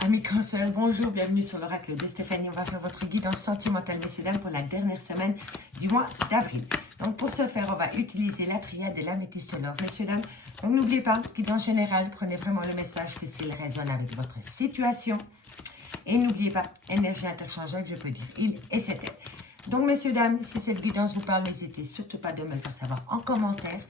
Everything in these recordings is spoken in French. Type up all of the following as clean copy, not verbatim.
Amis Cancer, bonjour, bienvenue sur l'oracle de Stéphanie. On va faire votre guidance sentimentale, messieurs, dames, pour la dernière semaine du mois d'avril. Donc, pour ce faire, on va utiliser la triade de l'améthyste love, messieurs, dames. Donc, n'oubliez pas, guidance générale, prenez vraiment le message que s'il résonne avec votre situation. Et n'oubliez pas, énergie interchangeable, je peux dire il et c'était. Donc, messieurs, dames, si cette guidance vous parle, n'hésitez surtout pas de me le faire savoir en commentaire.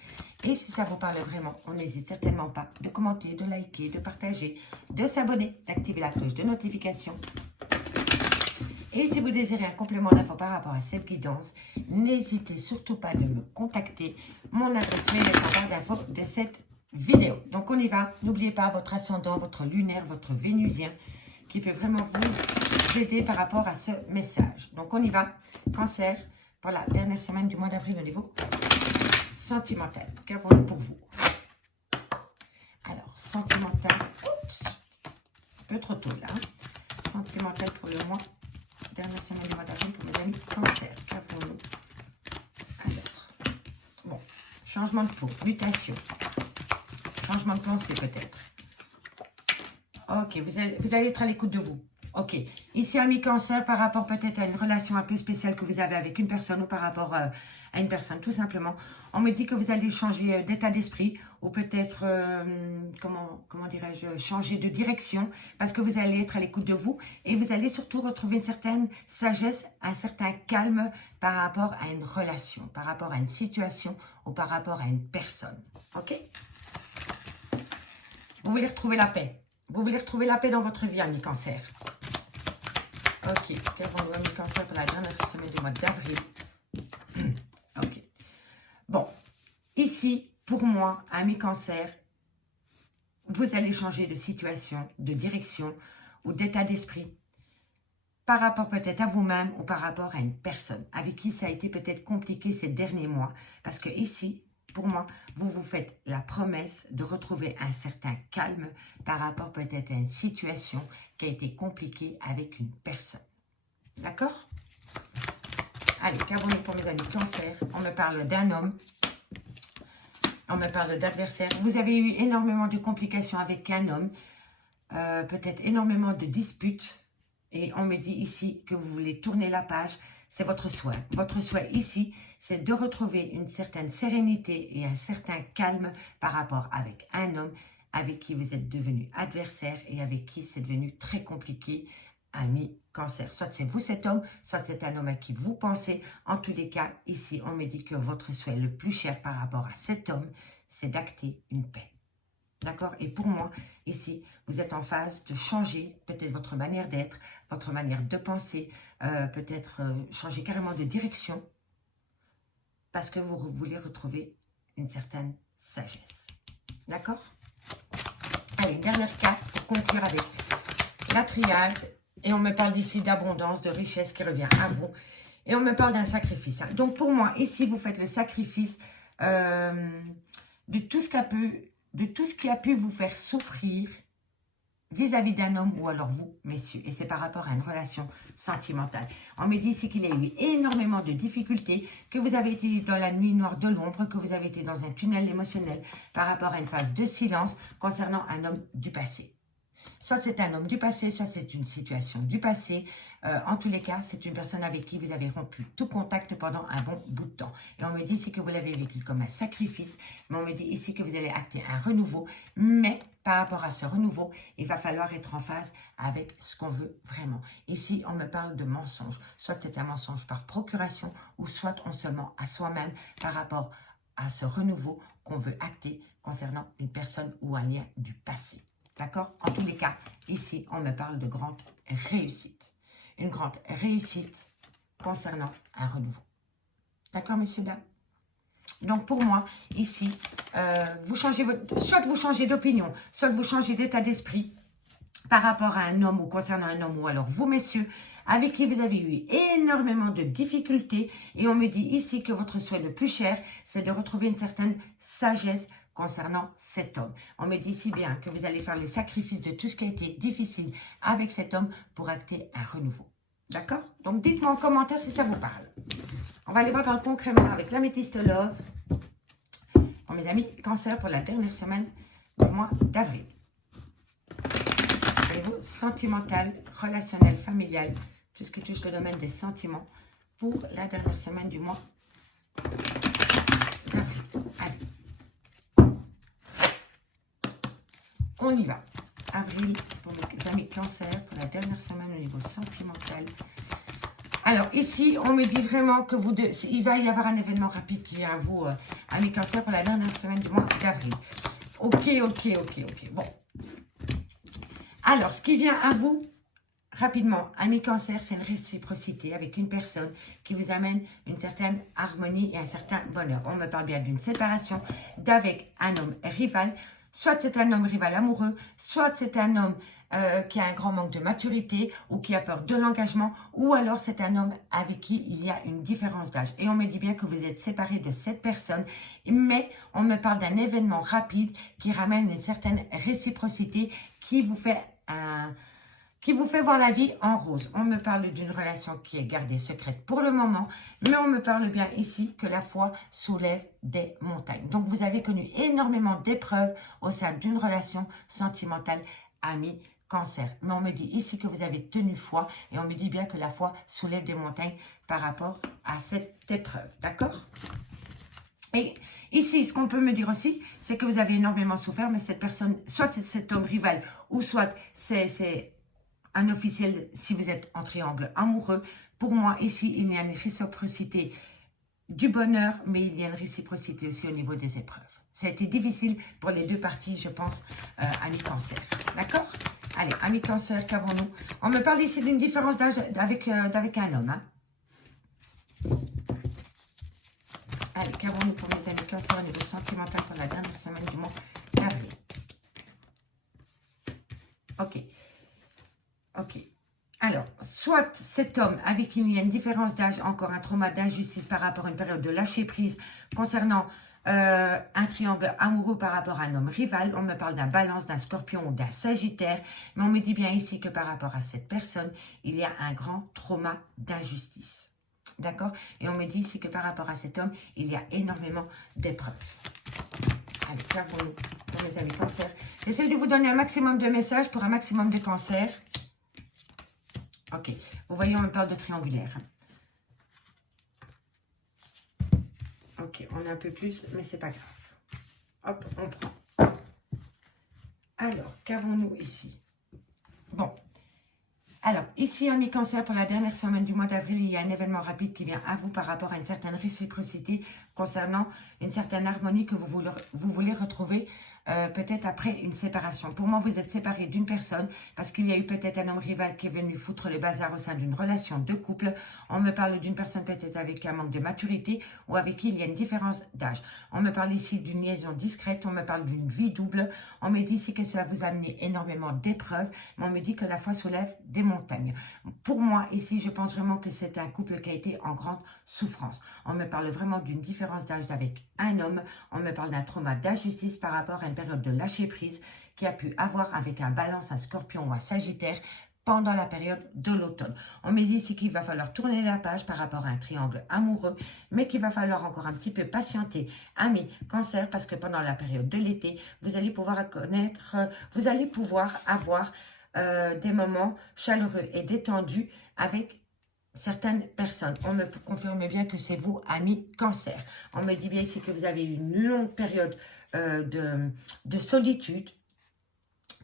Et si ça vous parle vraiment, on n'hésite certainement pas de commenter, de liker, de partager, de s'abonner, d'activer la cloche de notification. Et si vous désirez un complément d'info par rapport à cette guidance, n'hésitez surtout pas de me contacter. Mon adresse mail est en barre d'infos de cette vidéo. Donc, on y va. N'oubliez pas votre ascendant, votre lunaire, votre vénusien, qui peut vraiment vous aider par rapport à ce message. Donc, on y va. Cancer, pour la dernière semaine du mois d'avril au niveau sentimental. Qu'avons-nous pour vous? Alors, sentimental. Oups, un peu trop tôt là. Sentimental pour le mois. Dernière semaine du mois d'avril pour mes amis Cancer. Qu'avons-nous? Alors, bon, changement de peau, mutation. Changement de pensée peut-être. Ok, vous allez être à l'écoute de vous. Ok, ici, amis Cancer, par rapport peut-être à une relation un peu spéciale que vous avez avec une personne ou par rapport à une personne, tout simplement. On me dit que vous allez changer d'état d'esprit ou peut-être, comment dirais-je, changer de direction parce que vous allez être à l'écoute de vous et vous allez surtout retrouver une certaine sagesse, un certain calme par rapport à une relation, par rapport à une situation ou par rapport à une personne. Ok? Vous voulez retrouver la paix. Vous voulez retrouver la paix dans votre vie, amis Cancer. Ok, qu'avons-nous, amis Cancer, pour la dernière semaine du mois d'avril? Ok. Bon, ici, pour moi, amis Cancer, vous allez changer de situation, de direction ou d'état d'esprit par rapport peut-être à vous-même ou par rapport à une personne avec qui ça a été peut-être compliqué ces derniers mois. Parce que ici, pour moi, vous vous faites la promesse de retrouver un certain calme par rapport peut-être à une situation qui a été compliquée avec une personne. D'accord? Allez, qu'avons-nous pour mes amis Cancer? On me parle d'un homme. On me parle d'adversaire. Vous avez eu énormément de complications avec un homme. Peut-être énormément de disputes. Et on me dit ici que vous voulez tourner la page. C'est votre souhait. Votre souhait ici, c'est de retrouver une certaine sérénité et un certain calme par rapport avec un homme avec qui vous êtes devenu adversaire et avec qui c'est devenu très compliqué, ami Cancer. Soit c'est vous cet homme, soit c'est un homme à qui vous pensez. En tous les cas, ici, on me dit que votre souhait le plus cher par rapport à cet homme, c'est d'acter une paix. D'accord? Et pour moi, ici, vous êtes en phase de changer peut-être votre manière d'être, votre manière de penser, peut-être changer carrément de direction parce que vous voulez retrouver une certaine sagesse. D'accord? Allez, une dernière carte pour conclure avec la triade. Et on me parle d'ici d'abondance, de richesse qui revient à vous. Et on me parle d'un sacrifice. Donc pour moi, ici, vous faites le sacrifice de tout ce qui a pu vous faire souffrir vis-à-vis d'un homme ou alors vous, messieurs. Et c'est par rapport à une relation sentimentale. On me dit ici qu'il y a eu énormément de difficultés, que vous avez été dans la nuit noire de l'ombre, que vous avez été dans un tunnel émotionnel par rapport à une phase de silence concernant un homme du passé. Soit c'est un homme du passé, soit c'est une situation du passé. En tous les cas, c'est une personne avec qui vous avez rompu tout contact pendant un bon bout de temps. Et on me dit ici que vous l'avez vécu comme un sacrifice, mais on me dit ici que vous allez acter un renouveau. Mais par rapport à ce renouveau, il va falloir être en phase avec ce qu'on veut vraiment. Ici, on me parle de mensonge. Soit c'est un mensonge par procuration, ou soit on se ment à soi-même par rapport à ce renouveau qu'on veut acter concernant une personne ou un lien du passé. D'accord? En tous les cas, ici, on me parle de grande réussite. Une grande réussite concernant un renouveau. D'accord, messieurs, dames? Donc, pour moi, ici, soit vous changez d'opinion, soit vous changez d'état d'esprit par rapport à un homme ou concernant un homme, ou alors vous, messieurs, avec qui vous avez eu énormément de difficultés. Et on me dit ici que votre souhait le plus cher, c'est de retrouver une certaine sagesse concernant cet homme. On me dit si bien que vous allez faire le sacrifice de tout ce qui a été difficile avec cet homme pour acter un renouveau. D'accord? Donc, dites-moi en commentaire si ça vous parle. On va aller voir dans le concret maintenant avec l'améthyste love. Pour mes amis Cancer, pour la dernière semaine du mois d'avril. sentimental, relationnel, familial, tout ce qui touche le domaine des sentiments pour la dernière semaine du mois d'avril. Allez, on y va. Avril, pour mes amis cancer, pour la dernière semaine au niveau sentimental. Alors, ici, on me dit vraiment que il va y avoir un événement rapide qui vient à vous, amis cancer, pour la dernière semaine du mois d'avril. Ok. Bon. Alors, ce qui vient à vous, rapidement, amis cancer, c'est une réciprocité avec une personne qui vous amène une certaine harmonie et un certain bonheur. On me parle bien d'une séparation d'avec un homme rival. Soit c'est un homme rival amoureux, soit c'est un homme qui a un grand manque de maturité ou qui a peur de l'engagement, ou alors c'est un homme avec qui il y a une différence d'âge. Et on me dit bien que vous êtes séparés de cette personne, mais on me parle d'un événement rapide qui ramène une certaine réciprocité qui vous fait voir la vie en rose. On me parle d'une relation qui est gardée secrète pour le moment, mais on me parle bien ici que la foi soulève des montagnes. Donc, vous avez connu énormément d'épreuves au sein d'une relation sentimentale, ami cancer. Mais on me dit ici que vous avez tenu foi et on me dit bien que la foi soulève des montagnes par rapport à cette épreuve. D'accord? Et ici, ce qu'on peut me dire aussi, c'est que vous avez énormément souffert, mais cette personne, soit c'est cet homme rival, ou soit c'est un officiel si vous êtes en triangle amoureux. Pour moi, ici, il y a une réciprocité du bonheur, mais il y a une réciprocité aussi au niveau des épreuves. Ça a été difficile pour les deux parties, je pense, amis cancer. D'accord? Allez, amis cancer, qu'avons-nous? On me parle ici d'une différence d'âge avec un homme. Hein? Allez, qu'avons-nous pour mes amis cancer au niveau sentimental pour la dernière semaine du mois d'avril? Ok. Alors, soit cet homme avec qui il y a une différence d'âge, encore un trauma d'injustice par rapport à une période de lâcher prise concernant un triangle amoureux par rapport à un homme rival. On me parle d'un balance, d'un scorpion ou d'un sagittaire. Mais on me dit bien ici que par rapport à cette personne, il y a un grand trauma d'injustice. D'accord? Et on me dit ici que par rapport à cet homme, il y a énormément d'épreuves. Allez, qu'avons-nous pour mes amis cancer? J'essaie de vous donner un maximum de messages pour un maximum de cancer. Ok, vous voyez, on me parle de triangulaire. Ok, on a un peu plus, mais c'est pas grave. Hop, on prend. Alors, qu'avons-nous ici? Bon. Alors, ici, amis cancer, pour la dernière semaine du mois d'avril, il y a un événement rapide qui vient à vous par rapport à une certaine réciprocité concernant une certaine harmonie que vous voulez retrouver peut-être après une séparation. Pour moi, vous êtes séparés d'une personne parce qu'il y a eu peut-être un homme rival qui est venu foutre le bazar au sein d'une relation de couple. On me parle d'une personne peut-être avec un manque de maturité ou avec qui il y a une différence d'âge. On me parle ici d'une liaison discrète, on me parle d'une vie double. On me dit ici que ça vous a amené énormément d'épreuves, mais on me dit que la foi soulève des montagnes. Pour moi, ici, je pense vraiment que c'est un couple qui a été en grande souffrance. On me parle vraiment d'une différence d'âge avec un homme. On me parle d'un trauma d'injustice par rapport à une période de lâcher prise qui a pu avoir avec un balance, un scorpion ou un sagittaire pendant la période de l'automne. On me dit ici qu'il va falloir tourner la page par rapport à un triangle amoureux, mais qu'il va falloir encore un petit peu patienter, amis cancer, parce que pendant la période de l'été, vous allez pouvoir avoir des moments chaleureux et détendus avec certaines personnes. On me confirme bien que c'est vous, amis cancer. On me dit bien ici que vous avez une longue période de solitude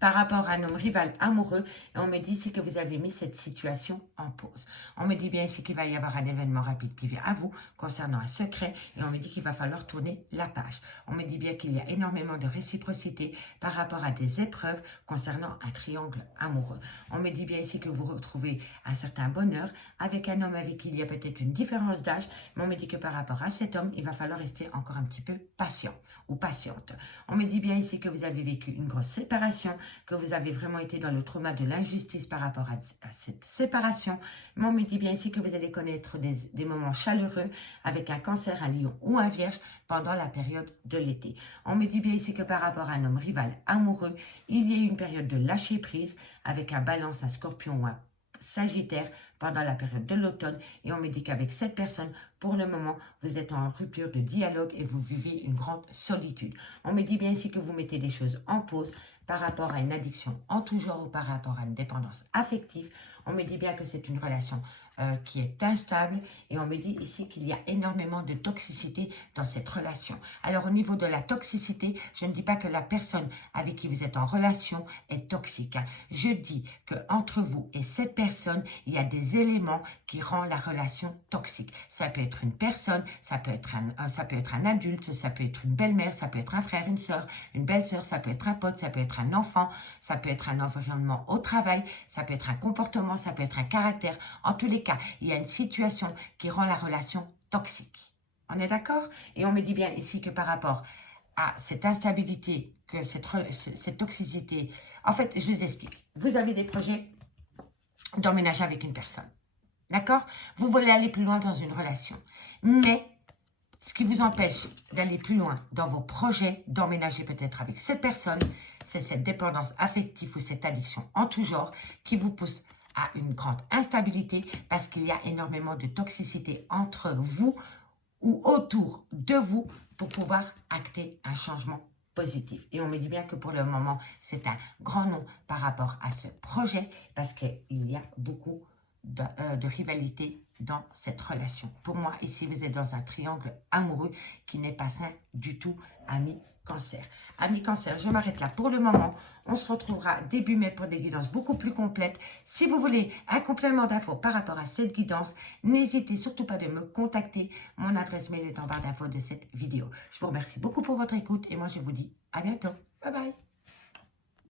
par rapport à un homme rival amoureux. Et on me dit ici que vous avez mis cette situation en pause. On me dit bien ici qu'il va y avoir un événement rapide qui vient à vous concernant un secret. Et on me dit qu'il va falloir tourner la page. On me dit bien qu'il y a énormément de réciprocité par rapport à des épreuves concernant un triangle amoureux. On me dit bien ici que vous retrouvez un certain bonheur avec un homme avec qui il y a peut-être une différence d'âge. Mais on me dit que par rapport à cet homme, il va falloir rester encore un petit peu patient ou patiente. On me dit bien ici que vous avez vécu une grosse séparation, que vous avez vraiment été dans le trauma de l'injustice par rapport à cette séparation. Mais on me dit bien ici que vous allez connaître des moments chaleureux avec un cancer, un lion ou un vierge pendant la période de l'été. On me dit bien ici que par rapport à un homme rival amoureux, il y a eu une période de lâcher prise avec un balance, un scorpion ou un sagittaire pendant la période de l'automne. Et on me dit qu'avec cette personne, pour le moment, vous êtes en rupture de dialogue et vous vivez une grande solitude. On me dit bien ici que vous mettez les choses en pause par rapport à une addiction en tout genre ou par rapport à une dépendance affective. On me dit bien que c'est une relation qui est instable et on me dit ici qu'il y a énormément de toxicité dans cette relation. Alors au niveau de la toxicité, je ne dis pas que la personne avec qui vous êtes en relation est toxique. Hein. Je dis qu'entre vous et cette personne, il y a des éléments qui rendent la relation toxique. Ça peut être une personne, ça peut être un adulte, ça peut être une belle-mère, ça peut être un frère, une soeur, une belle-sœur, ça peut être un pote, ça peut être un enfant, ça peut être un environnement au travail, ça peut être un comportement, ça peut être un caractère. En tous les cas, il y a une situation qui rend la relation toxique. On est d'accord? Et on me dit bien ici que par rapport à cette instabilité, que cette toxicité, en fait, je vous explique. Vous avez des projets d'emménager avec une personne. D'accord? Vous voulez aller plus loin dans une relation. Mais ce qui vous empêche d'aller plus loin dans vos projets, d'emménager peut-être avec cette personne, c'est cette dépendance affective ou cette addiction en tout genre qui vous pousse à une grande instabilité parce qu'il y a énormément de toxicité entre vous ou autour de vous pour pouvoir acter un changement positif. Et on me dit bien que pour le moment, c'est un grand non par rapport à ce projet parce qu'il y a beaucoup de rivalité dans cette relation. Pour moi, ici, vous êtes dans un triangle amoureux qui n'est pas sain du tout, ami Cancer. Ami Cancer, je m'arrête là pour le moment. On se retrouvera début mai pour des guidances beaucoup plus complètes. Si vous voulez un complément d'infos par rapport à cette guidance, n'hésitez surtout pas de me contacter. Mon adresse mail est en barre d'infos de cette vidéo. Je vous remercie beaucoup pour votre écoute et moi, je vous dis à bientôt. Bye bye.